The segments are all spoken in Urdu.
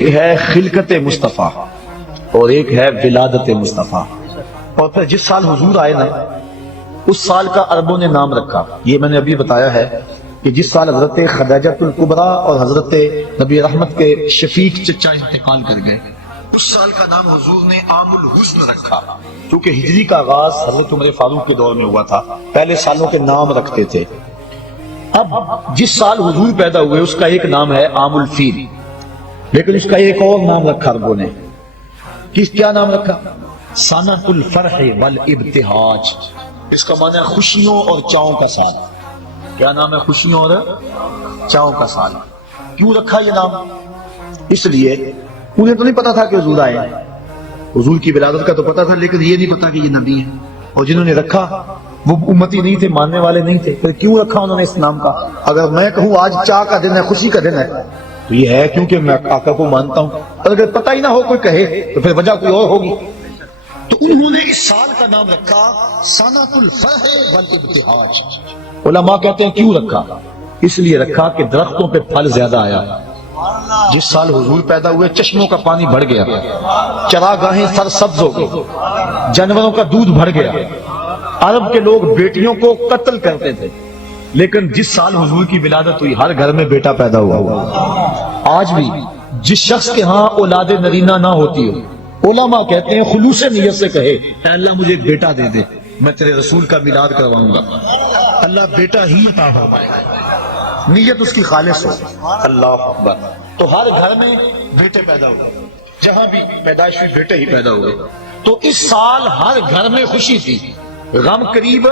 یہ ہے خلقت مصطفیٰ اور ایک ہے ولادت مصطفیٰ۔ اور پھر جس سال حضور آئے نا اس سال کا عربوں نے نام رکھا، یہ میں نے ابھی بتایا ہے کہ جس سال حضرت خدیجۃ الکبریٰ اور حضرت نبی رحمت کے شفیق چچا انتقال کر گئے، اس سال کا نام حضور نے عام الحزن رکھا، کیونکہ ہجری کا آغاز حضرت عمر فاروق کے دور میں ہوا تھا، پہلے سالوں کے نام رکھتے تھے۔ اب جس سال حضور پیدا ہوئے اس کا ایک نام ہے عام الفیل، لیکن اس کا ایک اور نام رکھا عربوں نے۔ کیا نام رکھا؟ سنۃ الفرح والابتہاج، اس کا معنی ہے خوشیوں اور چاؤں کا سال۔ کیا نام ہے؟ خوشیوں اور چاؤں کا سال۔ کیوں رکھا یہ نام؟ اس لیے انہیں تو نہیں پتا تھا کہ حضور آئے ہیں، حضور کی ولادت کا تو پتا تھا، لیکن یہ نہیں پتا کہ یہ نبی ہے، اور جنہوں نے رکھا وہ امتی نہیں تھے، ماننے والے نہیں تھے۔ پھر کیوں رکھا انہوں نے اس نام کا؟ اگر میں کہوں آج چاہ کا دن ہے، خوشی کا دن ہے، تو یہ ہے کیونکہ میں آقا کو مانتا ہوں، اور اگر پتہ ہی نہ ہو کوئی کہے تو پھر وجہ کوئی اور ہوگی۔ تو انہوں نے اس سال کا نام رکھا سنۃ الفرح والابتہاج۔ علماء کہتے ہیں کیوں رکھا؟ اس لیے رکھا کہ درختوں پہ پھل زیادہ آیا۔ جس سال حضور پیدا ہوئے چشموں کا پانی بڑھ گیا، چراگاہیں سرسبز ہو گئی، جانوروں کا دودھ بڑھ گیا۔ عرب کے لوگ بیٹیوں کو قتل کرتے تھے، لیکن جس سال حضور کی ولادت ہوئی ہر گھر میں بیٹا پیدا ہوا۔ آج بھی جس شخص کے ہاں اولاد نرینہ نہ ہوتی ہو، علماء کہتے ہیں خلوص نیت سے کہے اے اللہ مجھے ایک بیٹا دے دے، میں تیرے رسول کا میلاد کرواؤں گا، اللہ بیٹا ہی عطا فرمائے گا، نیت اس کی خالص ہو۔ اللہ اکبر۔ تو ہر گھر میں بیٹے پیدا ہوئے، جہاں بھی پیدائش ہوئی بیٹے ہی پیدا ہوئے۔ تو اس سال ہر گھر میں خوشی تھی، غم قریب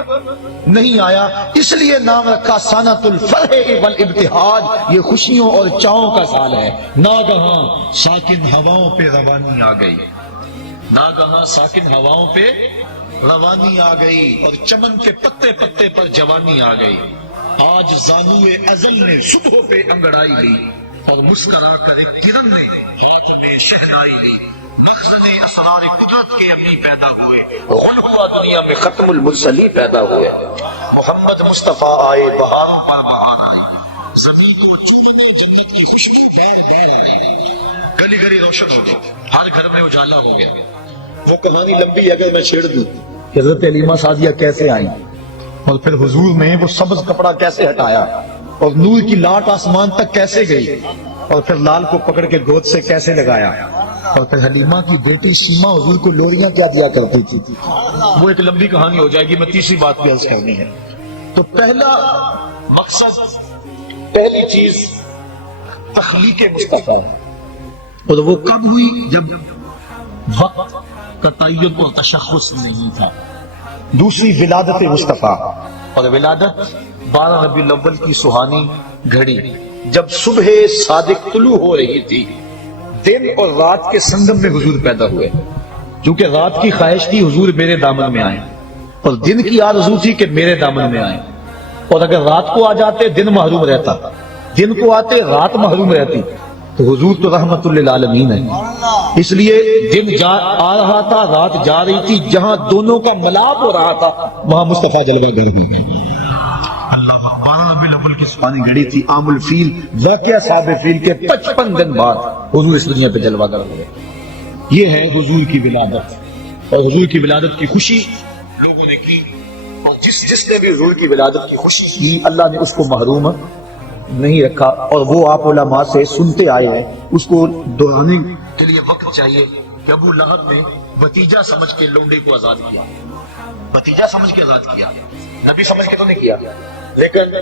نہیں آیا، اس لیے نام رکھا سنۃ الفرح والابتہاج، یہ خوشیوں اور چاؤں کا سال ہے۔ ناگہاں ساکن ہواؤں پہ روانی آ گئی، ناگہاں ساکن ہواؤں پہ روانی آ گئی، اور چمن کے پتے پتے پر جوانی آ گئی۔ آج زانوئے ازل نے صبح پہ انگڑائی لی، اور مسکرا کر ایک کرن نے ہاتھ پہ شہنائی لی۔ مقصد اسرار قدرت کے ابھی پیدا ہوئے، خلقہ دنیا میں ختم المرسلین پیدا ہوئے۔ محمد مصطفیٰ آئے، بہار پر بہار آئی، زمین کو چومنے جنت کی خوشبو پیر پیر آئی، گلی گلی روشن ہو گئی، ہر گھر میں اجالا ہو گیا۔ وہ کہانی لمبی ہے، اگر میں چھیڑ دوں کہ حضرت حلیمہ سعدیہ کیسے آئیں، اور پھر حضور نے وہ سبز کپڑا کیسے ہٹایا، اور نور کی لاٹ آسمان تک کیسے گئی، اور پھر لال کو پکڑ کے گود سے کیسے لگایا، اور پھر حلیمہ کی بیٹی شیمہ حضور کو لوریاں کیا دیا کرتی تھی۔ وہ ایک لمبی کہانی ہو جائے گی، میں تیسری بات بھی عرض کرنی ہے۔ تو پہلا مقصد، پہلی چیز تخلیق مصطفیٰ، اور وہ کب ہوئی؟ جب وقت کا تعین اور تشخص نہیں تھا۔ دوسری ولادت مصطفیٰ، اور ولادت 12 ربیع الاول کی سہانی گھڑی، جب صبح صادق طلوع ہو رہی تھی، دن اور رات کے سنگم میں حضور پیدا ہوئے، کیونکہ رات کی خواہش تھی حضور میرے دامن میں آئیں، اور دن کی آرزو تھی کہ میرے دامن میں آئیں، اور اگر رات کو آ جاتے دن محروم رہتا، دن کو آتے رات محروم رہتی، تو حضور تو رحمت للعالمین ہے۔ اس لیے دن آ رہا تھا، رات جا رہی تھی، جہاں دونوں کا ملاپ ہو رہا تھا وہاں مصطفیٰ جلوہ گر ہوئی۔ اللہ 12 ربیع الاول کی سہانی گھڑی تھی، عام الفیل، واقعہ صاحب فیل کے 55 دن بعد حضور اس دنیا پہ جلوہ گر ہوئے۔ یہ ہے حضور کی ولادت، اور حضور کی ولادت کی خوشی لوگوں نے کی، اور جس نے بھی حضور کی ولادت کی خوشی کی اللہ نے اس کو محروم نہیں رکھا، اور وہ آپ علماء سے سنتے آئے ہیں، اس کو دہرانے کے لیے وقت چاہیے کہ ابو لہب نے بھتیجا سمجھ کے لونڈے کو آزاد کیا، بھتیجا سمجھ کے آزاد کیا، نبی سمجھ کے تو نہیں کیا، لیکن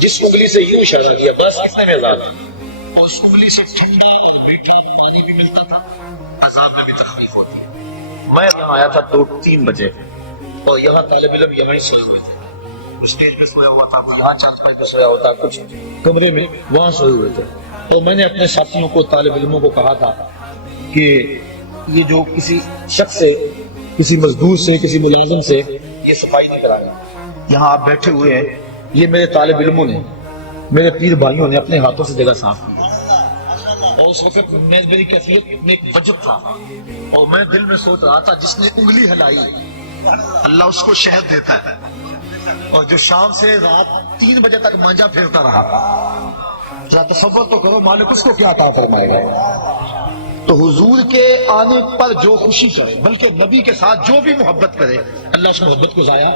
جس انگلی سے یوں اشارہ کیا بس کتنے میں آزاد، اور اس انگلی سے ٹھنڈا اور میٹھا پانی بھی ملتا تھا، عذاب میں بھی تخفیف ہوتی ہے۔ میں یہاں آیا تھا 2-3 بجے، اور یہاں طالب علم یہاں ہی سوئے ہوئے تھے، اسٹیج پہ سویا ہوا تھا، وہ یہاں چارپائی پہ سویا ہوتا، کچھ کمرے میں وہاں سوئے ہوئے تھے۔ اور میں نے اپنے ساتھیوں کو، طالب علموں کو کہا تھا کہ یہ جو کسی شخص سے، کسی مزدور سے، کسی ملازم سے یہ صفائی نہیں کرائے، یہاں آپ بیٹھے ہوئے ہیں، یہ میرے طالب علموں نے، میرے پیر بھائیوں نے اپنے ہاتھوں سے جگہ صاف کی، اور اس وقت میری کیفیت میں ایک وجب تھا، اور میں دل میں سوچ رہا تھا جس نے انگلی ہلائی اللہ اس کو شہد دیتا ہے، اور جو شام سے رات 3 بجے تک مانجا پھیرتا رہا، تصور تو کرو مالک اس کو کیا عطا فرمائے گا۔ تو حضور کے آنے پر جو خوشی کرے، بلکہ نبی کے ساتھ جو بھی محبت کرے، اللہ اس محبت کو ضائع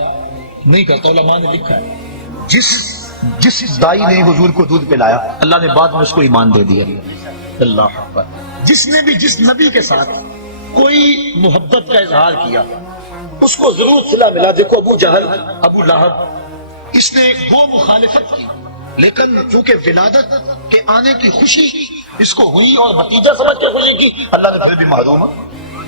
نہیں کرتا۔ علماء نے لکھا ہے جس دائی نے حضور کو دودھ پلایا، اللہ نے بعد میں اس کو ایمان دے دیا۔ اللہ اکبر۔ جس نے بھی جس نبی کے ساتھ کوئی محبت کا اظہار کیا، اس کو ضرور صلہ ملا۔ دیکھو ابو جہل، ابو لہب، اس نے وہ مخالفت کی، لیکن چونکہ ولادت کے آنے کی خوشی اس کو ہوئی اور بھتیجا سمجھ کے خوشی کی، اللہ نے پھر بھی محروم۔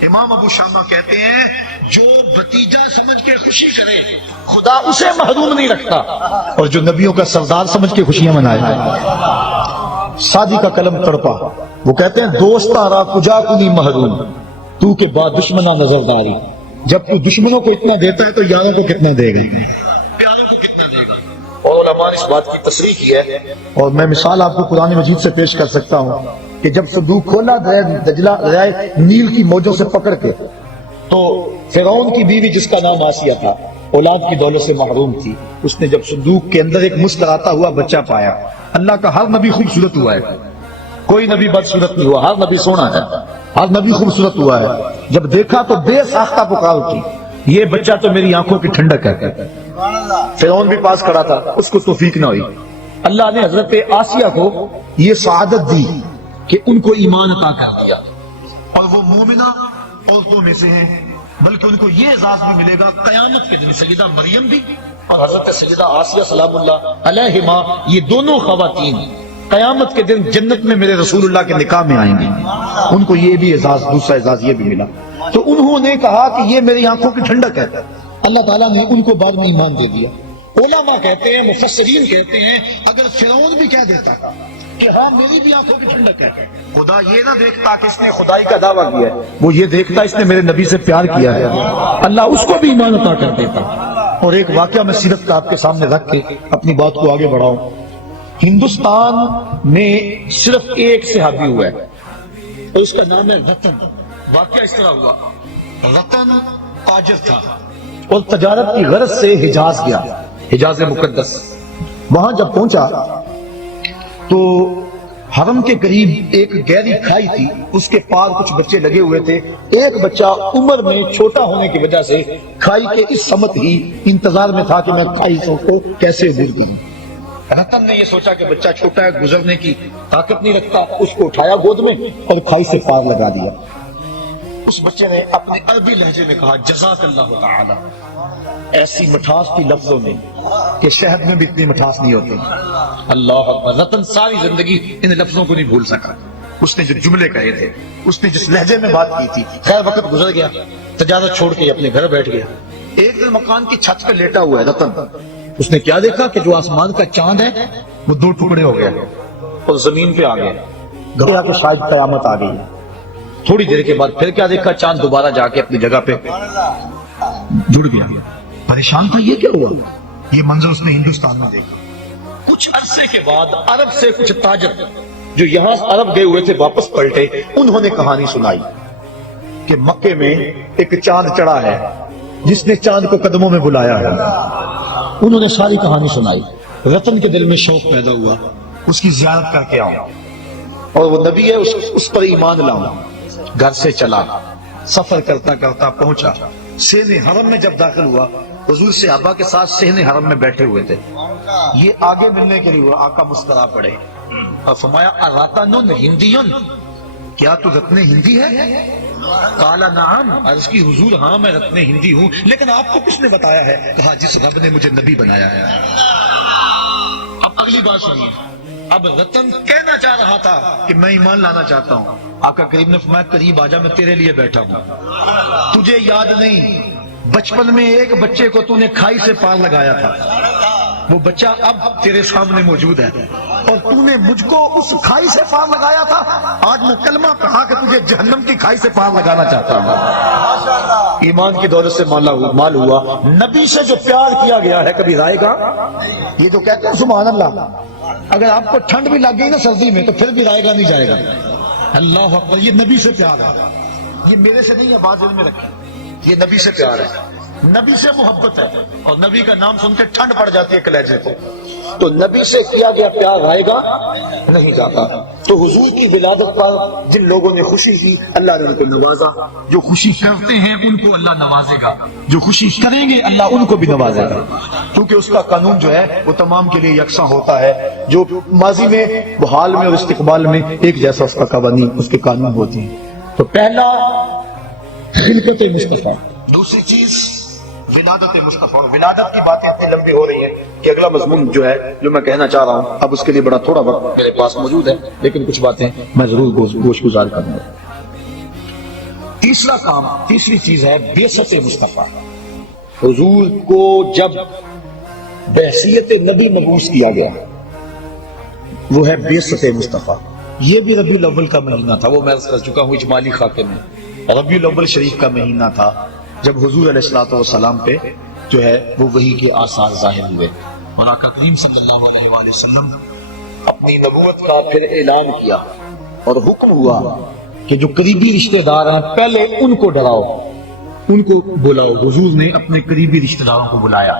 امام ابو شامہ کہتے ہیں جو بھتیجا سمجھ کے خوشی کرے خدا اسے محروم نہیں رکھتا، اور جو نبیوں کا سردار سمجھ کے خوشیاں منائے۔ سادی کا قلم تڑپا، وہ کہتے ہیں دوستاں را کجا کنی محروم، تو کے بعد دشمنہ نظرداری۔ جب تو دشمنوں کو اتنا دیتا ہے تو یاروں کو کتنا دے گا، پیاروں کو کتنا دے گا۔ اور علماء نے اس بات کی تصریح کی ہے، اور میں مثال آپ کو قرآن مجید سے پیش کر سکتا ہوں کہ جب صندوق کھولا دریائے نیل کی موجوں سے پکڑ کے، تو فرعون کی بیوی جس کا نام آسیہ تھا، اولاد کی دولت سے محروم تھی، اس نے جب صندوق کے اندر ایک مسکراتا ہوا بچہ پایا۔ اللہ کا ہر نبی خوبصورت ہوا ہے، کوئی نبی بدصورت نہیں ہوا، ہر نبی سونا ہے، ہر نبی خوبصورت ہوا ہے۔ جب دیکھا تو بے ساختہ پکار اٹھی، یہ بچہ تو میری آنکھوں کی ٹھنڈک ہے۔ فرعون بھی پاس کھڑا تھا، اس کو توفیق نہ ہوئی۔ اللہ نے حضرت آسیہ کو یہ سعادت دی کہ ان کو ایمان عطا کر دیا، اور وہ مومنہ عورتوں میں سے ہیں، بلکہ ان کو یہ اعزاز بھی ملے گا قیامت کے دن۔ سیدہ مریم بھی اور حضرت سیدہ آسیہ سلام اللہ علیہما، یہ دونوں خواتین قیامت کے دن جنت میں میرے رسول اللہ کے نکاح میں آئیں گے، ان کو یہ بھی اعزاز، دوسرا اعزاز یہ بھی ملا۔ تو انہوں نے کہا کہ یہ میری آنکھوں کی ٹھنڈک ہے، اللہ تعالیٰ نے ان کو بعد میں ایمان دے دیا۔ علماء کہتے ہیں، مفسرین کہتے ہیں، اگر فرعون بھی کہہ دیتا کہ ہاں میری بھی آنکھوں کی ٹھنڈک ہے، خدا یہ نہ دیکھتا کہ اس نے خدائی کا دعویٰ کیا ہے، وہ یہ دیکھتا اس نے میرے نبی سے پیار کیا ہے، اللہ اس کو بھی ایمان عطا کر دیتا۔ اور ایک واقعہ میں سیرت کا آپ کے سامنے رکھ کے اپنی بات کو آگے بڑھاؤں۔ ہندوستان میں صرف ایک صحابی ہوا ہے، اور اس کا نام ہے رتن۔ واقعہ اس طرح ہوا، رتن تاجر تھا اور تجارت کی غرض سے حجاز گیا، حجاز مقدس۔ وہاں جب پہنچا تو حرم کے قریب ایک گہری کھائی تھی، اس کے پار کچھ بچے لگے ہوئے تھے۔ ایک بچہ عمر میں چھوٹا ہونے کی وجہ سے کھائی کے اس سمت ہی انتظار میں تھا کہ میں کھائی کو کیسے عبور کروں۔ رتن نے یہ سوچا کہ بچہ چھوٹا ہے، گزرنے کی طاقت نہیں رکھتا، اس کو اٹھایا گود میں اور کھائی سے پار لگا دیا۔ اس بچے نے اپنے عربی لہجے میں کہا جزاک اللہ تعالی، ایسی مٹھاس تھی لفظوں میں کہ شہد میں بھی اتنی مٹھاس نہیں ہوتی۔ اللہ اکبر۔ رتن ساری زندگی ان لفظوں کو نہیں بھول سکا، اس نے جو جملے کہے تھے، اس نے جس لہجے میں بات کی تھی۔ خیر وقت گزر گیا، تجارت چھوڑ کے اپنے گھر بیٹھ گیا۔ ایک دن مکان کی چھت پہ لیٹا ہوا ہے رتن، اس نے کیا دیکھا کہ جو آسمان کا چاند ہے وہ دو ٹکڑے ہو گیا اور زمین پہ آ گیا، گھبرا کہ شاید قیامت آ گئی۔ تھوڑی دیر کے بعد پھر کیا دیکھا، چاند دوبارہ جا کے اپنی جگہ پہ جڑ گیا۔ پریشان تھا، یہ کیا ہوا؟ یہ منظر اس نے ہندوستان میں دیکھا۔ کچھ عرصے کے بعد عرب سے کچھ تاجر جو یہاں عرب گئے ہوئے تھے واپس پلٹے، انہوں نے کہانی سنائی کہ مکے میں ایک چاند چڑھا ہے جس نے چاند کو قدموں میں بلایا ہے۔ انہوں نے ساری کہانی سنائی۔ رتن کے دل میں شوق پیدا ہوا، اس کی زیارت کر کے آؤں، اور وہ نبی ہے اس پر ایمان لاؤں۔ گھر سے چلا، سفر کرتا کرتا پہنچا سین حرم میں۔ جب داخل ہوا، حضور صحابہ کے ساتھ سین حرم میں بیٹھے ہوئے تھے۔ یہ آگے ملنے کے لیے آقا مسکرا پڑے اور فرمایا اراتن ہندیون، کیا تو رتن ہندی ہے؟ قالا نعم، عرض کی حضور ہاں میں رتن ہندی ہوں، لیکن آپ کو کس نے بتایا ہے؟ کہا جس رب نے مجھے نبی بنایا ہے۔ اب اگلی بات سنیے، اب رتن کہنا چاہ رہا تھا کہ میں ایمان لانا چاہتا ہوں۔ آقا کریم نے فرمایا قریب آجا، میں تیرے لیے بیٹھا ہوں۔ تجھے یاد نہیں بچپن میں ایک بچے کو تو نے کھائی سے پار لگایا تھا، وہ بچہ اب تیرے سامنے موجود ہے، اور تو نے مجھ کو اس کھائی سے پار لگایا تھا، آج میں کلمہ پڑھا کہ تجھے جہنم کی کھائی سے پار لگانا چاہتا ہوں۔ ایمان کی دولت سے مال ہوا۔ نبی سے جو پیار کیا گیا ہے کبھی رائے گا؟ یہ جو کہتے ہیں سبحان اللہ، اگر آپ کو ٹھنڈ بھی لگ گئی نا سردی میں تو پھر بھی رائے گا نہیں جائے گا۔ اللہ اکبر، یہ نبی سے پیار ہے، یہ میرے سے نہیں ہے، بات دل میں رکھیں، یہ نبی سے پیار ہے، نبی سے محبت ہے، اور نبی کا نام سن کے ٹھنڈ پڑ جاتی ہے کلیجے کو۔ تو نبی سے کیا گیا پیار آئے گا نہیں جاتا۔ تو حضور کی ولادت پر جن لوگوں نے خوشی کی اللہ نے ان کو نوازا، جو خوشی کرتے ہیں ان کو اللہ نوازے گا، جو خوشی کریں گے اللہ ان کو بھی نوازے گا، کیونکہ اس کا قانون جو ہے وہ تمام کے لیے یکساں ہوتا ہے، جو ماضی میں حال میں اور استقبال میں ایک جیسا اس کا قوانین اس کے قانون ہوتے ہیں۔ تو پہلا خلقت مصطفیٰ، دوسری چیز ولادت مصطفیٰ۔ ولادت کی باتیں اتنی لمبی ہو رہی ہیں کہ اگلا مضمون جو ہے جو میں کہنا چاہ رہا ہوں اب اس کے لیے بڑا تھوڑا وقت میرے پاس موجود ہے، لیکن کچھ باتیں میں ضرور گوش گزار کروں گا۔ تیسرا کام، تیسری چیز ہے بعثت مصطفیٰ۔ حضور کو جب بحیثیت نبی مبعوث کیا گیا وہ ہے بعثت مصطفیٰ۔ یہ بھی ربیع الاول کا مہینہ تھا، وہ میں عرض کر چکا ہوں اجمالی خاکے میں، ربیع الاول شریف کا مہینہ تھا جب حضور علیہ الصلوۃ والسلام پہ جو ہے وہ وحی کے آثار ظاہر ہوئے، اور آقا کریم صلی اللہ علیہ وآلہ وسلم اپنی نبوت کا پھر اعلان کیا اور حکم ہوا کہ جو قریبی رشتہ دار ہیں پہلے ان کو ڈراؤ، ان کو بلاؤ۔ حضور نے اپنے قریبی رشتہ داروں کو بلایا۔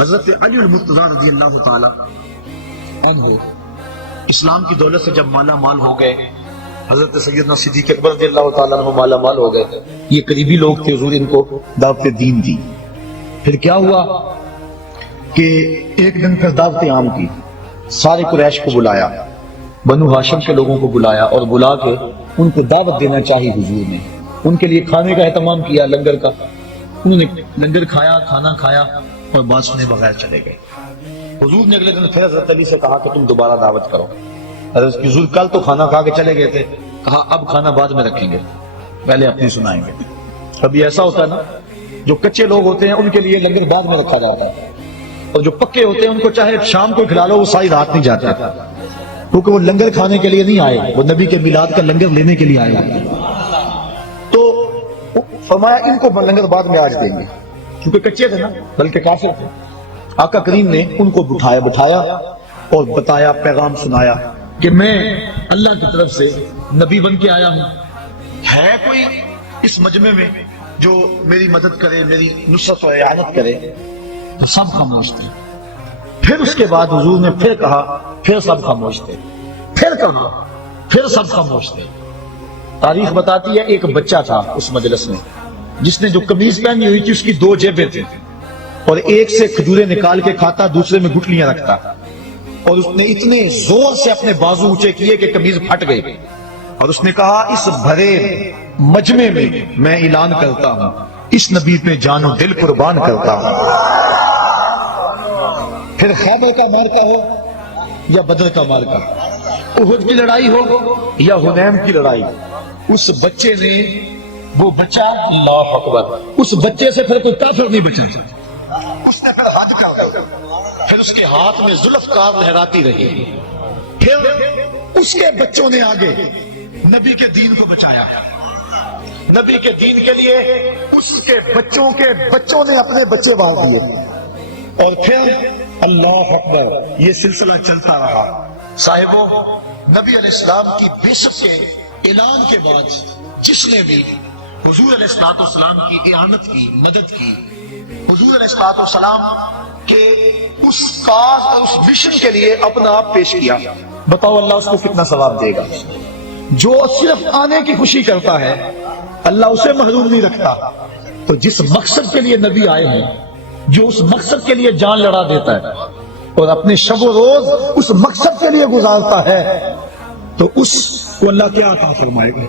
حضرت علی المرتضیٰ رضی اللہ تعالی عنہ اسلام کی دولت سے جب مالا مال ہو گئے، حضرت سیدنا صدیق اکبر رضی اللہ تعالیٰ عنہ مالا مال ہو گئے، یہ قریبی لوگ تھے، حضور ان کو دعوت دین دی۔ پھر کیا ہوا کہ ایک دن پھر دعوت عام کی، سارے قریش کو بلایا، بنو ہاشم کے لوگوں کو بلایا اور بلا کے ان کو دعوت دینا چاہی حضور نے، ان کے لیے کھانے کا اہتمام کیا، لنگر کا۔ انہوں نے لنگر کھایا، کھانا کھایا اور بات سنے بغیر چلے گئے۔ حضور نے اگلے دن پھر حضرت علی سے کہا کہ تم دوبارہ دعوت کرو۔ حضرت حضور کل تو کھانا کھا کے چلے گئے تھے، کہا اب کھانا بعد میں رکھیں گے، پہلے اپنی سنائیں گے۔ کبھی ایسا ہوتا ہے نا، جو کچے لوگ ہوتے ہیں ان کے لیے لنگر بعد میں رکھا جاتا ہے، اور جو پکے ہوتے ہیں ان کو چاہے شام کو کھلا لو وہ ساری رات نہیں جاتے، کیونکہ وہ لنگر کھانے کے لیے نہیں آئے، وہ نبی کے میلاد کا لنگر لینے کے لیے آئے۔ تو فرمایا ان کو لنگر بعد میں آج دیں گے، کیونکہ کچے تھے نا، بلکہ کافر تھے۔ آقا کریم نے ان کو بٹھایا اور بتایا، پیغام سنایا کہ میں اللہ کی طرف سے نبی بن کے آیا ہوں، ہے کوئی اس مجمع میں جو میری مدد کرے، میری نصرت و اعانت کرے؟ تو سب خاموش تھے۔ پھر اس کے بعد حضور نے پھر کہا، پھر سب خاموش تھے، پھر کہا، پھر سب خاموش تھے۔ تاریخ بتاتی ہے ایک بچہ تھا اس مجلس میں جس نے جو قمیض پہنی ہوئی تھی اس کی 2 جیبیں تھیں، اور ایک سے کھجوریں نکال کے کھاتا، دوسرے میں گٹلیاں رکھتا، اور اس نے اتنے زور سے اپنے بازو اونچے کیے کہ قمیض پھٹ گئی، اور اس نے کہا اس بھرے مجمع میں میں اعلان کرتا ہوں اس نبی پہ جان و دل قربان کرتا ہوں۔ پھر خیبر کا مارکا ہو یا بدر کا مارکا، احد کی لڑائی ہو یا حنین کی لڑائی، اس بچے نے، وہ بچہ، اللہ اکبر، اس بچے سے پھر کوئی کافر نہیں بچا، اس نے پھر حد کر دی، پھر اس کے ہاتھ میں ذوالفقار لہراتی رہی، پھر اس کے بچوں نے آگے نبی کے دین کو بچایا، نبی کے دین کے لیے اس کے بچوں نے اپنے بچے بہا دیے، اور پھر اللہ اکبر یہ سلسلہ چلتا رہا۔ صاحبوں، نبی علیہ السلام کی بعثت کے اعلان کے بعد جس نے بھی حضور علیہ السلام کی اعانت کی، مدد کی، حضور علیہ السلام کے اس کاز اور اس مشن کے لیے اپنا آپ پیش کیا، بتاؤ اللہ اس کو کتنا ثواب دے گا۔ جو صرف آنے کی خوشی کرتا ہے اللہ اسے محروم نہیں رکھتا، تو جس مقصد کے لیے نبی آئے ہیں، جو اس مقصد کے لیے جان لڑا دیتا ہے اور اپنے شب و روز اس مقصد کے لیے گزارتا ہے، تو اس کو اللہ کیا عطا فرمائے گا۔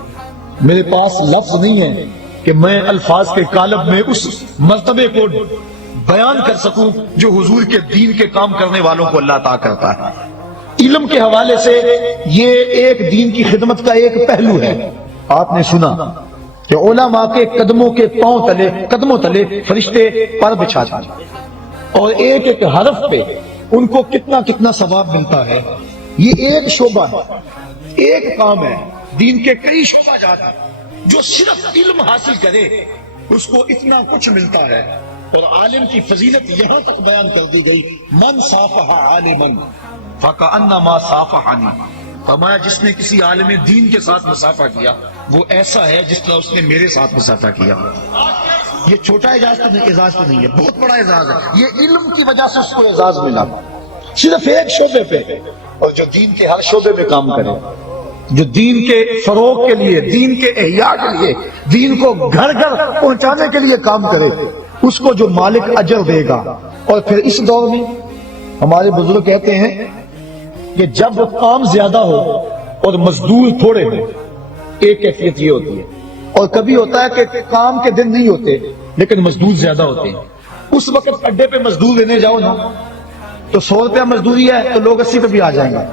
میرے پاس لفظ نہیں ہے کہ میں الفاظ کے قالب میں اس مرتبے کو بیان کر سکوں جو حضور کے دین کے کام کرنے والوں کو اللہ عطا کرتا ہے۔ علم کے حوالے سے یہ ایک دین کی خدمت کا ایک پہلو ہے۔ آپ نے سنا کہ علماء کے قدموں تلے فرشتے پر بچھاتے ہیں، اور ایک ایک حرف پہ ان کو کتنا ثواب ملتا ہے۔ یہ ایک شعبہ ہے، ایک کام ہے، دین کے کئی شعبہ جاتا ہے، جو صرف علم حاصل کرے اس کو اتنا کچھ ملتا ہے۔ اور عالم کی فضیلت یہاں تک بیان کر دی گئی، من صافح عالما فکأنما صافحنی، فرمایا جس نے کسی عالم دین کے ساتھ مصافحہ کیا وہ ایسا ہے جس طرح اس نے میرے ساتھ مصافحہ کیا۔ یہ چھوٹا اعزاز تو نہیں ہے، بہت بڑا اعزاز ہے، یہ علم کی وجہ سے اس کو اعزاز ملا، صرف ایک شعبے پہ، اور جو دین کے ہر شعبے میں کام کرے، جو دین کے فروغ کے لیے، دین کے احیاء کے لیے، دین کو گھر گھر پہنچانے کے لیے کام کرے، اس کو جو مالک اجر دے گا۔ اور پھر اس دور میں ہمارے بزرگ کہتے ہیں کہ جب کام زیادہ ہو اور مزدور تھوڑے ہوں، ایک کیفیت یہ ہوتی ہے، اور کبھی ہوتا ہے کہ کام کے دن نہیں ہوتے لیکن مزدور زیادہ ہوتے ہیں، اس وقت اڈے پہ مزدور لینے جاؤ نا تو 100 روپیہ مزدوری ہے تو لوگ 80 پہ بھی آ جائیں گے،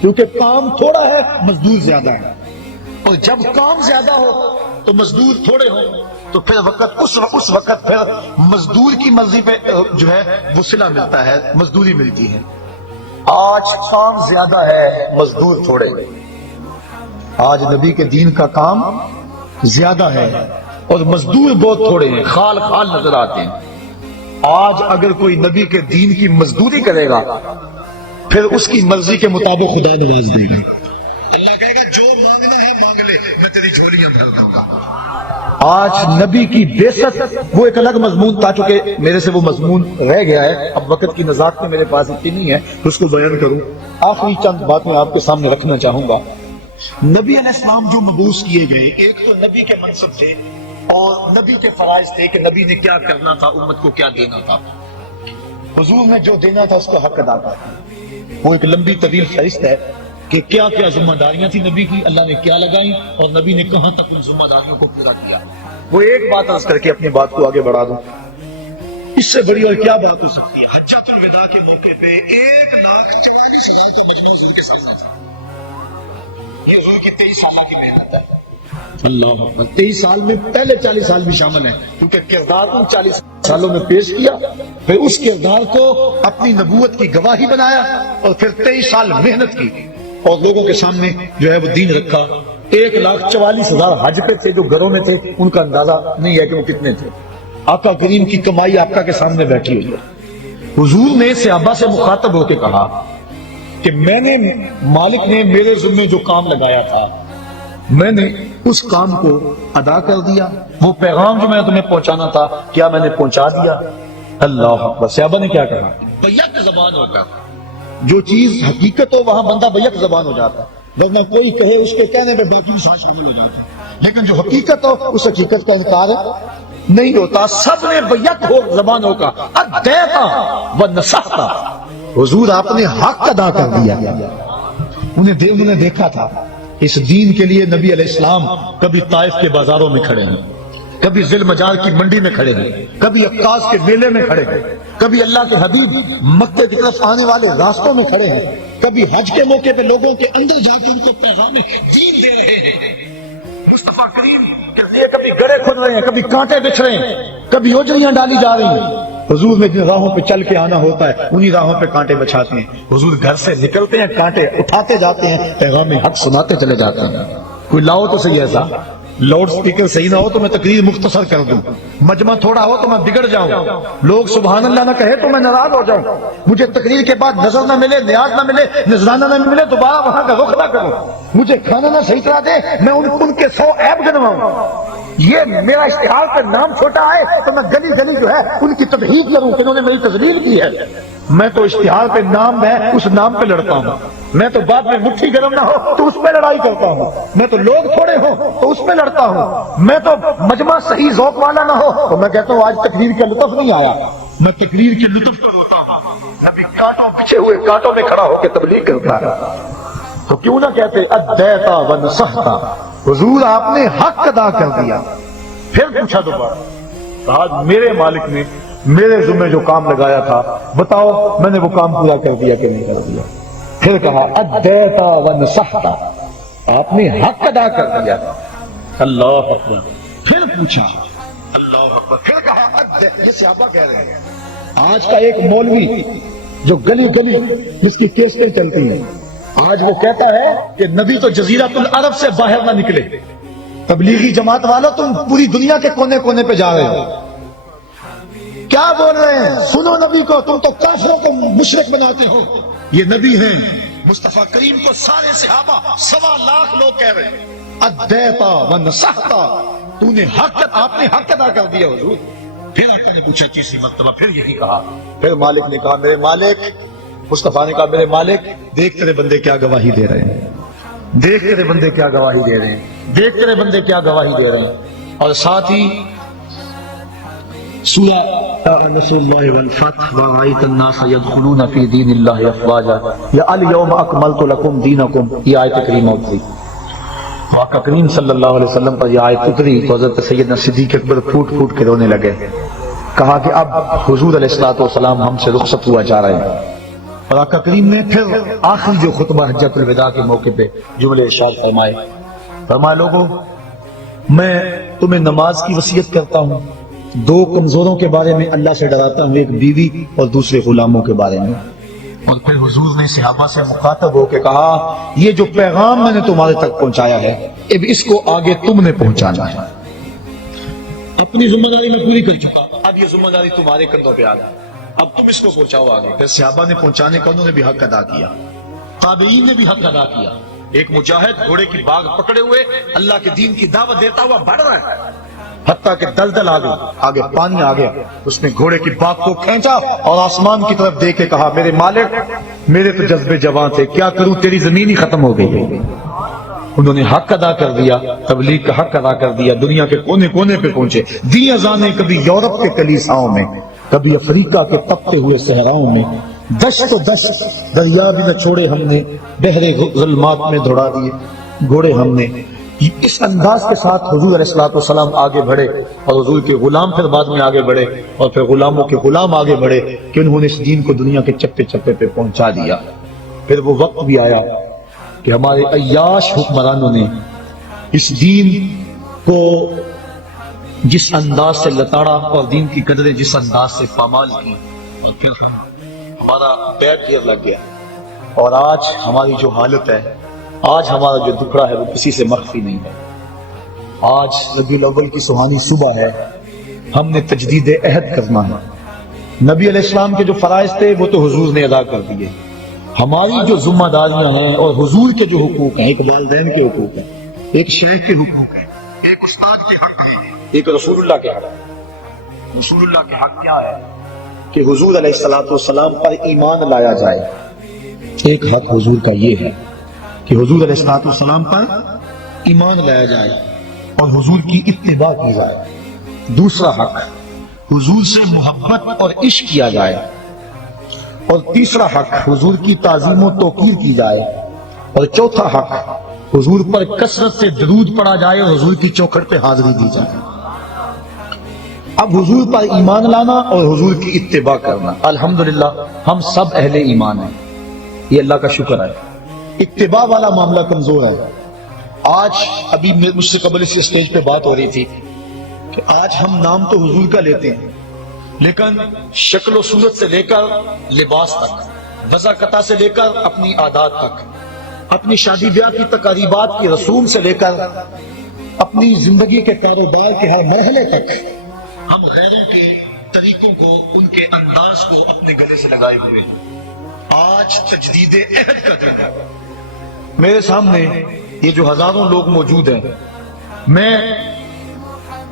کیونکہ کام تھوڑا ہے مزدور زیادہ ہے۔ اور جب کام زیادہ ہو تو مزدور تھوڑے ہوں تو پھر اس وقت پھر مزدور کی مرضی پہ جو ہے وہ صلہ ملتا ہے، مزدوری ملتی ہے۔ آج کام زیادہ ہے، مزدور تھوڑے، آج نبی کے دین کا کام زیادہ ہے اور مزدور بہت تھوڑے ہیں، خال خال نظر آتے ہیں۔ آج اگر کوئی نبی کے دین کی مزدوری کرے گا پھر اس کی مرضی کے مطابق خدا نواز دے گا، اللہ کہے گا جو مانگنا ہے مانگ لے، میں تیری جھولیاں بھر دوں گا۔ آج نبی کی بعثت وہ ایک الگ مضمون تھا، چونکہ میرے سے وہ مضمون رہ گیا ہے، اب وقت کی نزاکت میں میرے پاس اتنی نہیں ہے تو اس کو بیان کروں۔ آخری چند بات میں آپ کے سامنے رکھنا چاہوں گا۔ نبی علیہ السلام جو مبعوث کیے گئے، ایک تو نبی کے منصب تھے اور نبی کے فرائض تھے کہ نبی نے کیا کرنا تھا، امت کو کیا دینا تھا، حضور نے جو دینا تھا اس کا حق ادا کرنا۔ وہ ایک لمبی طویل فہرست ہے کہ کیا کیا ذمہ داریاں تھی نبی کی، اللہ نے کیا لگائیں اور نبی نے کہاں تک ان ذمہ داریوں کو پورا کیا۔ وہ ایک بات عرض کر کے اپنی بات کو آگے بڑھا دوں، اس سے بڑی اور کیا بات ہو سکتی ہے۔ حجۃ الوداع کے موقع پہ 1,44,000 تو مجموع حضور کے سامنے تھا۔ یہ حضور کی 23 سالہ کی محنت ہے، اللہ اکبر۔ 23 سال میں پہلے 40 سال بھی شامل ہیں، کیونکہ کردار کو 40 سالوں میں پیش کیا، پھر اس کردار کو اپنی نبوت کی گواہی بنایا اور پھر 23 سال محنت کی اور لوگوں کے سامنے جو ہے وہ دین رکھا۔ 1,44,000 حج پہ تھے جو گھروں میں تھے، ان کا اندازہ نہیں ہے کہ وہ کتنے تھے۔ آقا کریم کی کمائی آقا کے سامنے بیٹھی ہوئی ہے۔ حضور نے صحابہ سے مخاطب ہو کے کہا کہ میں نے، مالک نے میرے ذمہ جو کام لگایا تھا میں نے اس کام کو ادا کر دیا، وہ پیغام جو میں نے تمہیں پہنچانا تھا کیا میں نے پہنچا دیا؟ اللہ اکبر۔ صحابہ نے کیا کہا؟ بیک زبان ہوتا ہے، جو چیز حقیقت ہو وہاں بندہ بیک زبان ہو جاتا ہے، ورنہ کوئی کہے اس کے کہنے میں باقی ساتھ شامل ہو جاتا ہے، لیکن جو حقیقت ہو اس حقیقت کا انکار نہیں ہوتا۔ سب نے بیک ہو زبان ہو کا ادیتا و نصحتا، حضور آپ نے حق ادا کر دیا۔ انہوں نے دیکھا تھا اس دین کے لیے نبی علیہ السلام کبھی طائف کے بازاروں میں کھڑے ہیں، کبھی ذی المجال کی منڈی میں کھڑے ہیں، کبھی عکاظ کے میلے میں کھڑے ہیں، کبھی اللہ کے حبیب مکے کی طرف آنے والے راستوں میں کھڑے ہیں، کبھی حج کے موقع پہ لوگوں کے اندر جا کے ان کو پیغام دین دے رہے ہیں۔ مصطفیٰ کریم کے لیے کبھی گڑھے کھد رہے ہیں، کبھی کانٹے بچھ رہے ہیں، کبھی اوجریاں ڈالی جا رہی ہیں۔ حضور نے جن راہوں پہ چل کے آنا ہوتا ہے انہی راہوں پہ کانٹے بچھاتے ہیں۔ حضور گھر سے نکلتے ہیں، کانٹے اٹھاتے جاتے ہیں، پیغام حق سناتے چلے جاتے ہیں۔ کوئی لاؤ تو صحیح ایسا، لاؤڈ سپیکر صحیح نہ ہو تو میں تقریر مختصر کر دوں، مجمع تھوڑا ہو تو میں بگڑ جاؤں، لوگ سبحان اللہ نہ کہے تو میں ناراض ہو جاؤں، مجھے تقریر کے بعد نظر نہ ملے، نیاز نہ ملے، نذرانہ نہ ملے، دوبارہ وہاں کا رخ نہ کروں، مجھے کھانا نہ صحیح طرح دے، میں ان کے 100 عیب گنواؤں۔ یہ میرا اشتہار پہ نام چھوٹا ہے تو میں گلی گلی جو ہے ان کی تبہیت کروں کہ انہوں نے میری تذلیل کی ہے۔ میں تو اشتہار پہ نام ہے اس نام پہ لڑتا ہوں، میں تو بعد میں مٹھی گرم نہ ہو تو اس پہ لڑائی کرتا ہوں، میں تو لوگ تھوڑے ہوں تو اس پہ لڑتا ہوں، میں تو مجمع صحیح ذوق والا نہ ہو تو میں کہتا ہوں آج تقریر کا لطف نہیں آیا، میں تقریر کے لطف پر ہوتا ہوں۔ ابھی کانٹوں پیچھے ہوئے کانٹوں میں کھڑا ہو کے تبلیغ کرتا ہے تو کیوں نہ کہتے ادیتا و نصحتا، حضور آپ نے حق ادا کر دیا۔ پھر پوچھا دوبارہ، آج میرے مالک نے میرے ذمہ جو کام لگایا تھا بتاؤ میں نے وہ کام پورا کر دیا کہ نہیں کر دیا؟ پھر کہا ادیتا و نصحتا، آپ نے حق ادا کر دیا۔ اللہ اکبر۔ پھر پوچھا، اللہ اکبر، پھر کہا یہ صحابہ کہہ رہے ہیں۔ آج کا ایک مولوی جو گلی گلی جس کی کیسٹیں چلتی ہیں، آج وہ کہتا ہے کہ نبی تو جزیرۃ العرب سے باہر نہ نکلے۔ تبلیغی جماعت والوں تم پوری دنیا کے کونے کونے پہ جا رہے ہو، کیا بول رہے ہیں؟ سنو نبی کو، تم تو کافروں کو مشرک بناتے ہو، یہ نبی ہیں مصطفیٰ کریم کو سارے صحابہ 1.25 لاکھ لوگ کہہ رہے ہیں ادیتا و نصحتا، تو نے حق، آپ نے حق ادا کر دیا حضور۔ پھر آقا نے پوچھا تیسری مرتبہ، پھر یہی کہا۔ پھر مالک نے کہا میرے مالک، مصطفیٰ نے کہا میرے مالک دیکھ تیرے بندے کیا گواہی دے رہے ہیں، دیکھ تیرے بندے کیا گواہی دے رہے ہیں، دیکھ تیرے بندے کیا گواہی دے رہے ہیں۔ اور ساتھ ہی سورہ نصر اللہ والفتح ورأیت الناس يدخلون فی دین اللہ افواجا یا الیوم اکملت لکم دینکم، یہ آیت کریمہ اتری۔ آقا کریم صلی اللہ علیہ وسلم پر یہ آیت اتری تو حضرت سیدنا صدیق اکبر پھوٹ پھوٹ کے رونے لگے، کہا کہ اب حضور علیہ الصلوۃ والسلام ہم سے رخصت ہوا جا رہے ہیں۔ اور آقا کریم نے پھر آخری جو خطبہ حجۃ الوداع کے موقع پہ جملے ارشاد فرمائے، فرمایا لوگوں میں تمہیں نماز کی وصیت کرتا ہوں، دو کمزوروں کے بارے میں اللہ سے ڈراتا ہوں، ایک بیوی اور دوسرے غلاموں کے بارے میں۔ اور پھر حضور نے صحابہ سے مخاطب ہو کے کہا یہ جو پیغام میں نے تمہارے تک پہنچایا ہے اب اس کو آگے تم نے پہنچانا ہے۔ اپنی ذمہ داری میں پوری کر چکا، اب یہ ذمہ داری تمہارے کندھوں پہ آ گئی، اب تم اس کو پہنچاؤ آگے۔ پھر صحابہ نے پہنچانے کا انہوں نے بھی حق ادا کیا، تابعین نے بھی حق ادا کیا۔ ایک مجاہد گھوڑے کی باغ پکڑے ہوئے اللہ کے دین کی دعوت دیتا ہوا بڑھ رہا ہے، حتیٰ کہ دلدل آ گئی، آگے پانی آ گیا، اس نے گھوڑے کی باغ کو کھینچا اور آسمان کی طرف دیکھ کے کہا میرے مالک میرے تو جذبے جوان تھے، کیا کروں تیری زمین ہی ختم ہو گئی۔ انہوں نے حق ادا کر دیا، تبلیغ کا حق ادا کر دیا، دنیا کے کونے کونے پہ پہنچے، دی اذانیں کبھی یورپ کے کلیساؤں میں، کبھی افریقہ کے تپتے ہوئے صحراؤں میں، دشت و دشت دریا بھی نہ چھوڑے ہم نے، بحر ظلمات میں دوڑا دیے گھوڑے ہم نے۔ اس انداز کے ساتھ حضور علیہ الصلوۃ والسلام آگے بڑھے اور حضور کے غلام پھر بعد میں آگے بڑھے اور پھر غلاموں کے غلام آگے بڑھے کہ انہوں نے اس دین کو دنیا کے چپے چپے پہ پہنچا دیا۔ پھر وہ وقت بھی آیا کہ ہمارے عیاش حکمرانوں نے اس دین کو جس انداز سے لتاڑا اور دین کی قدریں جس انداز سے پامال کی، اور پھر ہمارا پیر گیر لگ گیا۔ اور آج ہماری جو حالت ہے، آج ہمارا جو دکھڑا ہے وہ کسی سے مخفی نہیں ہے۔ آج ربیع الاول کی سہانی صبح ہے، ہم نے تجدید عہد کرنا ہے۔ نبی علیہ السلام کے جو فرائض تھے وہ تو حضور نے ادا کر دیے، ہماری جو ذمہ داریاں ہیں اور حضور کے جو حقوق ہیں، ایک والدین کے حقوق ہیں، ایک شیخ کے حقوق ہیں، ایک استاد کے حق ہیں، ایک رسول اللہ کے حق ہیں۔ رسول اللہ کے حق کیا ہے کہ حضور علیہ الصلوۃ والسلام پر ایمان لایا جائے۔ ایک حق حضور کا یہ ہے کہ حضور علیہ الصلوۃ والسلام پر ایمان لایا جائے اور حضور کی اتباع کی جائے۔ دوسرا حق حضور سے محبت اور عشق کیا جائے، اور تیسرا حق حضور کی تعظیم و توقیر کی جائے، اور چوتھا حق حضور پر کثرت سے درود پڑھا جائے اور حضور کی چوکھٹ پہ حاضری دی جائے۔ اب حضور پر ایمان لانا اور حضور کی اتباع کرنا، الحمدللہ ہم سب اہل ایمان ہیں، یہ اللہ کا شکر ہے۔ اتباع والا معاملہ کمزور ہے۔ آج ابھی مجھ سے قبل اس اسٹیج پہ بات ہو رہی تھی کہ آج ہم نام تو حضور کا لیتے ہیں لیکن شکل و صورت سے لے کر لباس تک، وضاقتہ سے لے کر اپنی عادات تک، اپنی شادی بیاہ کی تقریبات کی رسوم سے لے کر اپنی زندگی کے کاروبار کے ہر مرحلے تک ہم غیروں کے طریقوں کو، ان کے انداز کو اپنے گلے سے لگائے ہوئے۔ آج تجدید عہد کا دن ہے۔ میرے سامنے یہ جو ہزاروں لوگ موجود ہیں، میں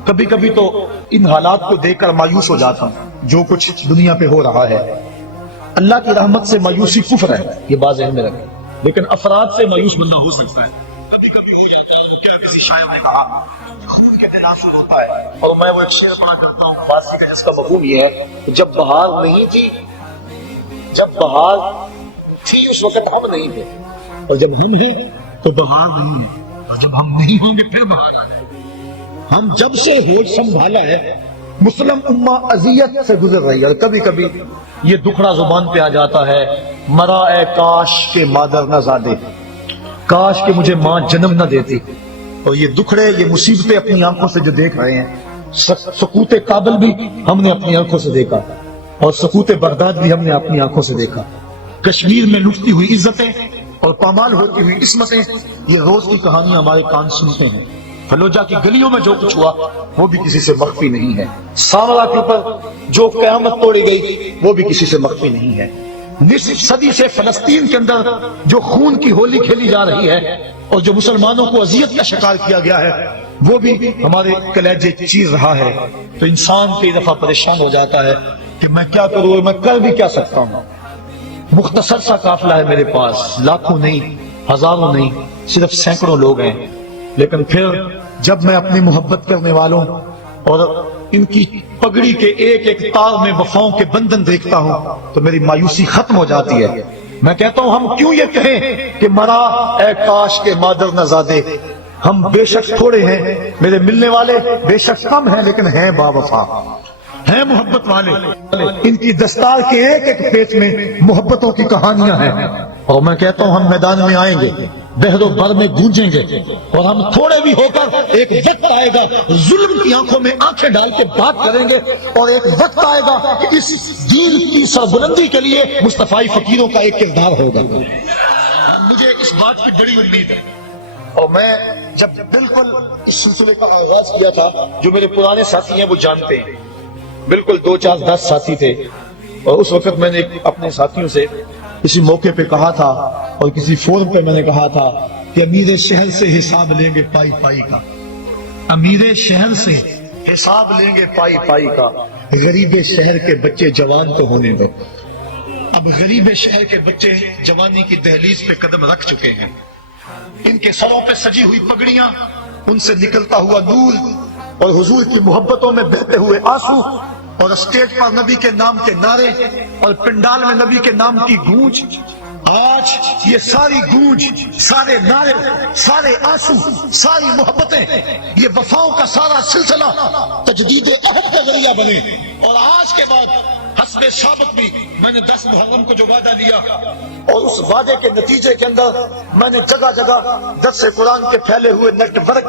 کبھی کبھی تو ان حالات کو دیکھ کر مایوس ہو جاتا ہوں جو کچھ دنیا پہ ہو رہا ہے۔ اللہ کی رحمت سے مایوسی کفر ہے، یہ بات ذہن میں رکھیں، لیکن افراد سے مایوس بندہ ہو سکتا ہے۔ کبھی کبھی ہو جاتا ہے، کیا کسی شاعر نے کہا کہ خون کے تناسل ہوتا ہے، اور میں وہ ایک شعر پڑھا کرتا ہوں فارسی کا جس کا مفہوم یہ ہے کہ جب بہار نہیں تھی، جب بہار تھی اس وقت ہم نہیں تھے، اور جب ہم ہیں تو بہار نہیں ہے، اور جب ہم نہیں ہوں گے پھر بہار آ جائے۔ ہم جب سے ہوش سنبھالا ہے مسلم امہ اذیت سے گزر رہی ہے، اور کبھی کبھی یہ دکھڑا زبان پہ آ جاتا ہے، مرا اے کاش کے مادر نہ زادے، کاش کہ مجھے ماں جنم نہ دیتی۔ اور یہ دکھڑے، یہ مصیبتیں اپنی آنکھوں سے جو دیکھ رہے ہیں، سقوط کابل بھی ہم نے اپنی آنکھوں سے دیکھا، اور سقوط بغداد بھی ہم نے اپنی آنکھوں سے دیکھا۔ کشمیر میں لٹتی ہوئی عزتیں اور پامال ہوتی ہوئی عصمتیں، یہ روز کی کہانی ہمارے کان سنتے ہیں۔ فلوجہ کی گلیوں میں جو کچھ ہوا وہ بھی کسی سے مخفی نہیں ہے۔ سامرا کے اوپر جو قیامت توڑی گئی وہ بھی کسی سے مخفی نہیں ہے۔ نصف صدی سے فلسطین کے اندر جو خون کی ہولی کھیلی جا رہی ہے اور جو مسلمانوں کو اذیت کا شکار کیا گیا ہے وہ بھی ہمارے کلیجے چیر رہا ہے، تو انسان کئی دفعہ پریشان ہو جاتا ہے کہ میں کیا کروں، میں کر بھی کیا سکتا ہوں۔ مختصر سا قافلہ ہے میرے پاس، لاکھوں نہیں، ہزاروں نہیں، صرف سینکڑوں لوگ ہیں، لیکن پھر جب میں اپنی محبت کرنے والوں اور ان کی پگڑی کے ایک ایک تار میں وفاؤں کے بندھن دیکھتا ہوں تو میری مایوسی ختم ہو جاتی ہے۔ میں کہتا ہوں ہم کیوں یہ کہیں کہ مرا اے کاش کے مادر نزادے، ہم بے شک تھوڑے ہیں، میرے ملنے والے بے شک کم ہیں، لیکن ہیں با وفا، ہیں محبت والے، ان کی دستار کے ایک ایک پیٹ میں محبتوں کی کہانیاں ہیں۔ اور میں کہتا ہوں ہم میدان میں آئیں گے، بحر و بر میں گونجیں گے، اور ہم تھوڑے بھی ہو کر ایک وقت آئے گا ظلم کی آنکھوں میں آنکھیں ڈال کے بات کریں گے، اور ایک وقت آئے گا کہ اس دین کی سربلندی کے لیے مصطفی فقیروں کا ایک کردار ہوگا۔ مجھے اس بات کی بڑی امید ہے، اور میں جب بالکل اس سلسلے کا آغاز کیا تھا، جو میرے پرانے ساتھی ہیں وہ جانتے ہیں، بالکل 2 4 10 ساتھی تھے، اور اس وقت میں نے اپنے ساتھیوں سے کسی موقع پہ کہا تھا اور کسی فورم پہ میں نے کہا تھا کہ امیر شہر سے حساب لیں گے پائی پائی کا، امیر شہر سے حساب لیں گے پائی پائی کا، غریب شہر کے بچے جوان تو ہونے دو۔ اب غریب شہر کے بچے جوانی کی دہلیز پہ قدم رکھ چکے ہیں، ان کے سروں پہ سجی ہوئی پگڑیاں، ان سے نکلتا ہوا نور اور حضور کی محبتوں میں بہتے ہوئے آنسو، اور اسٹیج پر نبی کے نام کے نعرے اور پنڈال میں نبی کے نام کی گونج، آج یہ ساری گونج، سارے نعرے، سارے آنسو، ساری محبتیں، یہ وفاؤں کا سارا سلسلہ تجدید عہد کا ذریعہ بنے۔ اور آج کے بعد حسب سابق بھی میں نے 10 محرم کو جو وعدہ لیا، اور اس وعدے کے نتیجے کے اندر میں نے جگہ جگہ درس قرآن کے پھیلے ہوئے نیٹ ورک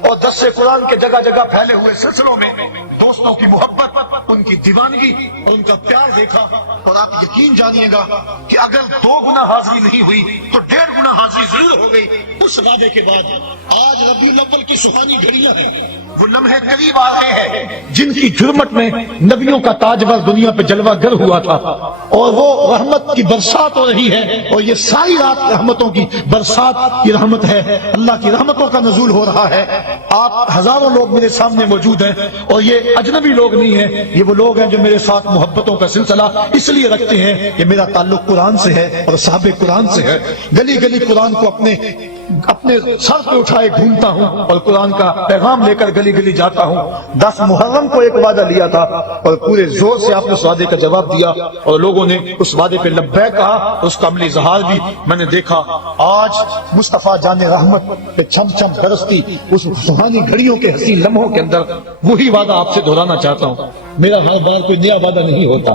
اور درس قرآن کے جگہ جگہ پھیلے ہوئے سلسلوں میں دوستوں کی محبت، ان کی دیوانگی اور ان کا پیار دیکھا، اور آپ یقین جانیے گا کہ اگر 2 گنا حاضری نہیں ہوئی تو 1.5 گنا حاضری ضرور ہو گئی اس وعدے کے بعد۔ آج ربیع الاول کی سہانی گھڑیاں ہیں، وہ لمحے قریب آ رہے ہیں جن کی جرمت میں نبیوں کا تاجور دنیا پہ جلوہ گر ہوا تھا، اور وہ رحمت کی برسات ہو رہی ہے، اور یہ ساری رات رحمتوں کی برسات کی رحمت ہے، اللہ کی رحمتوں کا نزول ہو رہا ہے۔ آپ ہزاروں لوگ میرے سامنے موجود ہیں، اور یہ اجنبی لوگ نہیں ہیں، یہ وہ لوگ ہیں جو میرے ساتھ محبتوں کا سلسلہ اس لیے رکھتے ہیں کہ میرا تعلق قرآن سے ہے اور صحابہ قرآن سے ہے۔ گلی گلی قرآن کو اپنے سر پہ اٹھائے گھومتا ہوں اور قرآن کا پیغام لے کر گلی گلی جاتا ہوں۔ 10 محرم کو ایک وعدہ لیا تھا اور پورے زور سے آپ نے اس وعدے کا جواب دیا، اور لوگوں نے اس وعدے پہ لبیک کہا، اس کا عملی اظہار بھی میں نے دیکھا۔ آج مصطفیٰ جان رحمت پہ چھم چھم برستی اس سہانی گھڑیوں کے حسین لمحوں کے اندر وہی وعدہ آپ سے دہرانا چاہتا ہوں۔ میرا ہر بار کوئی نیا وعدہ نہیں ہوتا،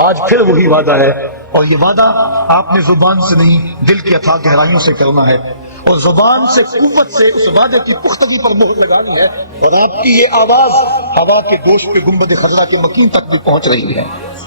آج پھر وہی وعدہ ہے، اور یہ وعدہ آپ نے زبان سے نہیں دل کی اتھاہ گہرائیوں سے کرنا ہے، اور زبان سے قوت سے اس وعدے کی پختگی پر مہر لگانی ہے، اور آپ کی یہ آواز ہوا کے گوش پہ گنبد خضرا کے مکین تک بھی پہنچ رہی ہے،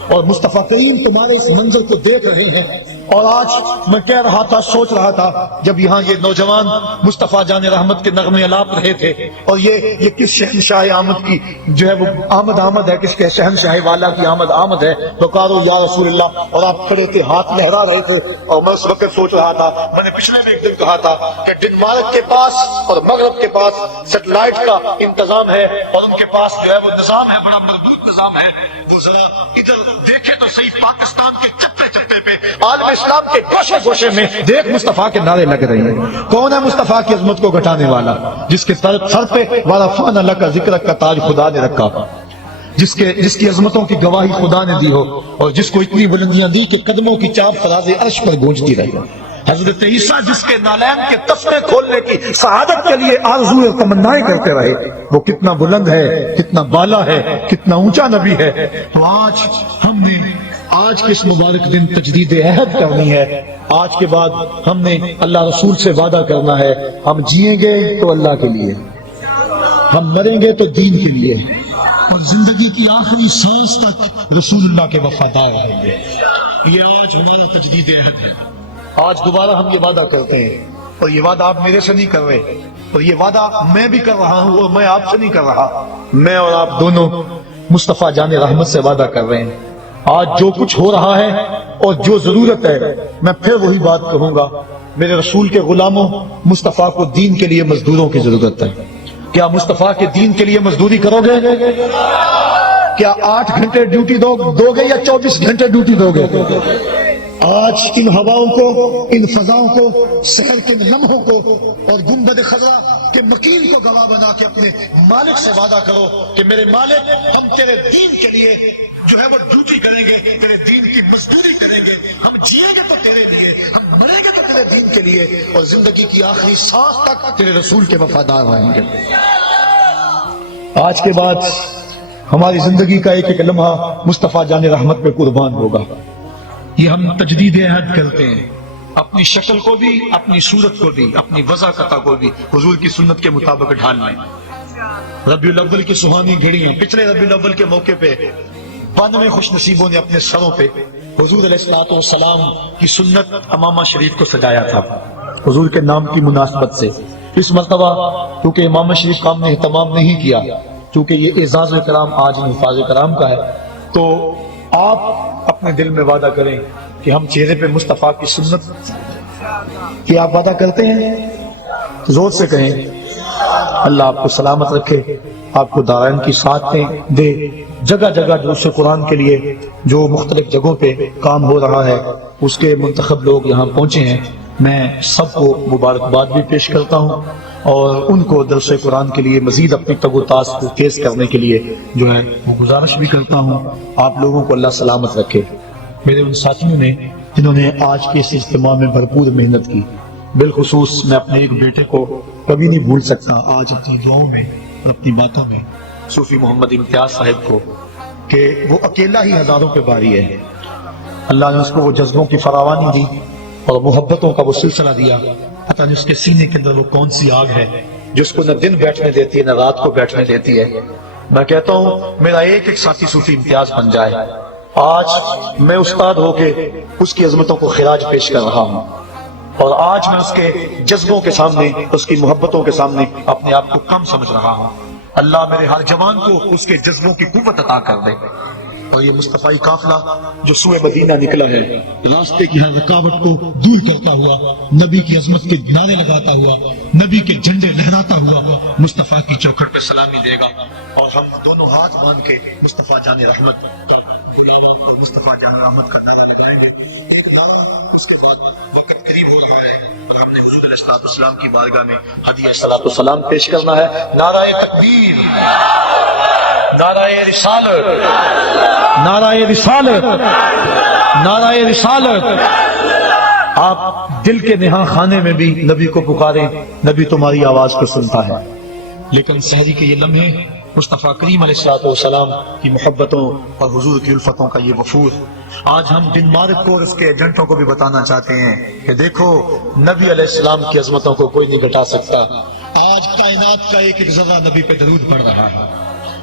اور مصطفیٰ کریم تمہارے اس منظر کو دیکھ رہے ہیں۔ اور آج میں کہہ رہا تھا، سوچ رہا تھا، جب یہاں یہ نوجوان مصطفیٰ جان رحمت کے نغمے الاپ رہے تھے، اور یہ کس شہنشاہ آمد کی جو ہے وہ آمد ہے، کس کے شہنشاہ والا کی آمد ہے، پکارو یا رسول اللہ، اور آپ کھڑے تھے، ہاتھ لہرا رہے تھے، اور میں اس وقت سوچ رہا تھا، میں نے پچھلے میں ایک دن کہا تھا کہ ڈنمارک کے پاس اور مغرب کے پاس سیٹلائٹ کا انتظام ہے، اور ان کے پاس جو ہے وہ نظام ہے، بڑا مضبوط نظام ہے۔ تو ذرا ادھر دیکھیں تو صحیح، پاکستان کے چپے چپے پہ، عالم اسلام کے گوشے گوشے میں دیکھ مصطفیٰ کے نعرے لگ رہے ہیں۔ کون ہے مصطفیٰ کی عظمت کو گھٹانے والا؟ جس کے سر پہ وَرَفَعْنَا لَكَ ذِكْرَكَ کا تاج خدا نے رکھا، جس کی عظمتوں کی گواہی خدا نے دی ہو، اور جس کو اتنی بلندیاں دی کہ قدموں کی چاپ فراز عرش پر گونجتی رہے۔ حضرت عیسیٰ جس کے نالین کے تسمے کھولنے کی سعادت کے لیے آرزو اور تمنائیں کرتے رہے، وہ کتنا بلند ہے، کتنا بالا ہے، کتنا اونچا نبی ہے۔ تو آج ہم نے آج کے اس مبارک دن تجدید عہد کرنی ہے۔ آج کے بعد ہم نے اللہ رسول سے وعدہ کرنا ہے، ہم جئیں گے تو اللہ کے لیے، ہم مریں گے تو دین کے لیے، اور زندگی کی آخری سانس تک رسول اللہ کے وفادار رہیں گے۔ یہ آج ہمارا تجدید عہد ہے۔ آج دوبارہ ہم یہ وعدہ کرتے ہیں، اور یہ وعدہ آپ میرے سے نہیں کر رہے، اور یہ وعدہ میں بھی کر رہا ہوں، اور میں آپ سے نہیں کر رہا، میں اور آپ دونوں مصطفیٰ جان رحمت سے وعدہ کر رہے ہیں۔ آج جو کچھ ہو رہا ہے اور جو ضرورت ہے میں پھر وہی بات کہوں گا، میرے رسول کے غلاموں، مصطفیٰ کو دین کے لیے مزدوروں کی ضرورت ہے۔ کیا مصطفیٰ کے دین کے لیے مزدوری کرو گے؟ کیا 8 گھنٹے ڈیوٹی دو گے یا 24 گھنٹے ڈیوٹی دو گے؟ آج ان ہواؤں کو، ان فضاؤں کو، شہر کے لمحوں کو اور گنبد خضرا کے مکین کو گواہ بنا کے اپنے مالک سے وعدہ کرو کہ میرے مالک، ہم تیرے دین کے لیے جو ہے وہ ڈیوٹی کریں گے، تیرے دین کی مزدوری کریں گے، ہم جیئیں گے تو تیرے لیے، ہم مریں گے تو تیرے دین کے لیے، اور زندگی کی آخری سانس تک تیرے رسول کے وفادار رہیں گے۔ آج کے بعد ہماری زندگی کا ایک ایک لمحہ مصطفیٰ جان رحمت پہ قربان ہوگا۔ یہ ہم تجدید عہد کرتے ہیں، اپنی شکل کو بھی، اپنی صورت کو بھی، اپنی وضاحت کو بھی حضور کی سنت کے مطابق ڈھالنا ہے۔ ربیع الاول کی سہانی گھڑیاں، پچھلے ربیع الاول کے موقع پہ 92 خوش نصیبوں نے اپنے سروں پہ حضور علیہ الصلوۃ والسلام کی سنت امامہ شریف کو سجایا تھا حضور کے نام کی مناسبت سے۔ اس مرتبہ کیونکہ امامہ شریف کا ہم نے اہتمام نہیں کیا، کیونکہ یہ اعزاز کرام آج حفاظ کرام کا ہے، تو آپ اپنے دل میں وعدہ کریں کہ ہم چہرے پہ مصطفیٰ کی سنت کی آپ وعدہ کرتے ہیں؟ زور سے کہیں۔ اللہ آپ کو سلامت رکھے، آپ کو دارائن کی ساتھیں دے۔ جگہ جگہ دروس قرآن کے لیے جو مختلف جگہوں پہ کام ہو رہا ہے، اس کے منتخب لوگ یہاں پہنچے ہیں، میں سب کو مبارکباد بھی پیش کرتا ہوں، اور ان کو درس قرآن کے لیے مزید اپنی تگ و تاس کو تیز کرنے کے لیے جو ہے وہ گزارش بھی کرتا ہوں۔ آپ لوگوں کو اللہ سلامت رکھے۔ میرے ان ساتھیوں نے جنہوں نے آج کے اس اجتماع میں بھرپور محنت کی، بالخصوص میں اپنے ایک بیٹے کو کبھی نہیں بھول سکتا، آج اپنی دعاؤں میں اور اپنی باتوں میں، صوفی محمد امتیاز صاحب کو، کہ وہ اکیلا ہی ہزاروں پہ باری ہے۔ اللہ نے اس کو وہ جذبوں کی فراوانی دی اور محبتوں کا وہ سلسلہ دیا، پتہ نہیں اس کے سینے کے اندر وہ کون سی آگ ہے جس کو نہ دن بیٹھنے دیتی ہے نہ رات کو بیٹھنے دیتی ہے۔ میں کہتا ہوں میرا ایک ایک ساتھی صوفی امتیاز بن جائے۔ آج میں استاد ہو کے اس کی عظمتوں کو خراج پیش کر رہا ہوں، اور آج میں اس کے جذبوں کے سامنے، اس کی محبتوں کے سامنے اپنے آپ کو کم سمجھ رہا ہوں۔ اللہ میرے ہر جوان کو اس کے جذبوں کی قوت عطا کر دے، اور یہ مصطفی قافلہ جو سوئے مدینہ نکلا ہے، راستے کی ہر رکاوٹ کو دور کرتا ہوا، نبی کی عظمت کے نعرے لگاتا ہوا، نبی کے جھنڈے لہراتا ہوا مصطفیٰ کی چوکھٹ پہ سلامی دے گا، اور ہم دونوں ہاتھ باندھ کے مصطفیٰ جان رحمت کا غلام اور مصطفیٰ جان رحمت کا نعرہ لگائیں گے۔ ایک نعرہ، اس کے بعد وقت قریب ہو رہا ہے اور ہم نے حضور علیہ الصلوۃ والسلام کی بارگاہ میں ہدیہ صلاۃ والسلام پیش کرنا ہے۔ نعرہ تکبیر، نعرہ رسالت، نعرہ رسالت، نعرہ رسالت۔ آپ دل کے نہاں خانے میں بھی نبی کو پکاریں، نبی تمہاری آواز کو سنتا ہے۔ لیکن سحری کے یہ لمحے مصطفیٰ کریم علیہ الصلوۃ والسلام کی محبتوں اور حضور کی الفتوں کا یہ وفود، آج ہم ڈنمارک کو اور اس کے ایجنٹوں کو بھی بتانا چاہتے ہیں کہ دیکھو نبی علیہ السلام کی عظمتوں کو کوئی نہیں گھٹا سکتا۔ آج کائنات کا ایک ایک ذرہ نبی پہ درود پڑھ رہا ہے۔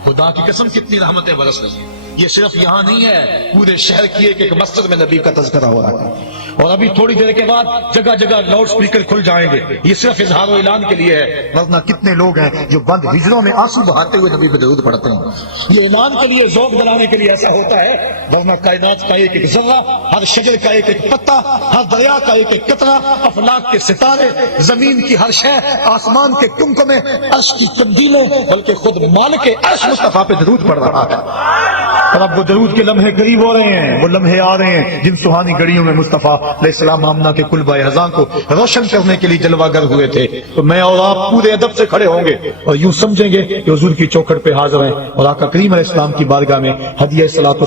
خدا کی قسم کتنی رحمتیں برس رہی ہیں۔ یہ صرف یہاں نہیں ہے، پورے شہر کی ایک ایک مسجد میں نبی کا تذکرہ ہو رہا ہے، اور ابھی تھوڑی دیر کے بعد جگہ جگہ لاؤڈ سپیکر کھل جائیں گے۔ یہ صرف اظہار و اعلان کے لیے ہے، ورنہ کتنے لوگ ہیں جو بند ہجروں میں آنسو بہاتے ہوئے نبی پہ درود پڑھتے ہیں۔ یہ اعلان کے لیے، ذوق دلانے کے لیے ایسا ہوتا ہے، ورنہ کائنات کا ایک ایک ذرہ، ہر شجر کا ایک ایک پتا، ہر دریا کا ایک ایک قطرہ، افلاک کے ستارے، زمین کی ہر شے، آسمان کے کمکمے، عرش کی قندیلیں، بلکہ خود مالک عرش مصطفیٰ پہ درود پڑھ رہا ہے۔ اور اب وہ درود کے لمحے قریب ہو رہے ہیں، وہ لمحے آ رہے ہیں جن سہانی گھڑیوں میں مصطفیٰ علیہ السلام آمنہ کے کلبہ احزاں کو روشن کرنے کے لیے جلوہ گر ہوئے تھے۔ تو میں اور آپ پورے ادب سے کھڑے ہوں گے اور یوں سمجھیں گے کہ حضور کی چوکھٹ پہ حاضر ہیں، اور آقا کریم علیہ السلام کی بارگاہ میں ہدیہ صلاۃ